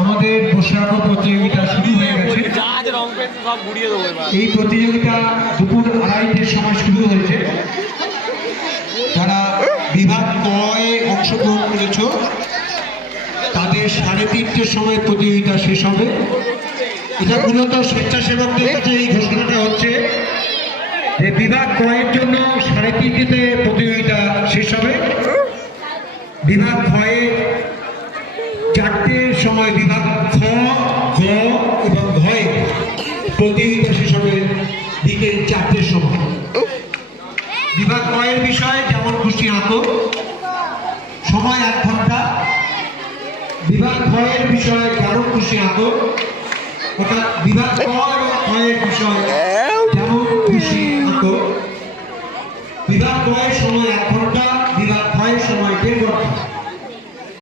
আমাদের পোশাক প্রতিযোগিতা শুরু হয়ে গেছে। এই প্রতিযোগিতা দুপুর 2:30টার সময় শুরু হয়েছে। যারা বিভাগ কয়ে অংশগ্রহণ করেছ তাদের 3:30টার সময় প্রতিযোগিতা শেষ হবে। এটা মূলত স্বেচ্ছাসেবকদের কাছে এই ঘোষণাটা হচ্ছে যে বিভাগ কয়ের জন্য 3:30টাতে প্রতিযোগিতা শেষ হবে। বিভাগ ক্ষয়ে 4টের সময় বিভাগ খ, গ এবং ঘয়ে প্রতিযোগিতা শেষ হবে বিকেল 4টের সময়। বিভাগ কয়ের বিষয় যেমন খুশি আঁকো, সময় 1 ঘন্টা। বিভাগ ক্ষয়ের বিষয় যেমন খুশি আঁকো, অর্থাৎ বিভাগ ক এবং ক্ষয়ের বিষয় যেমন খুশি আঁকো। বিভাগ কয়ের সময় 1 ঘন্টা।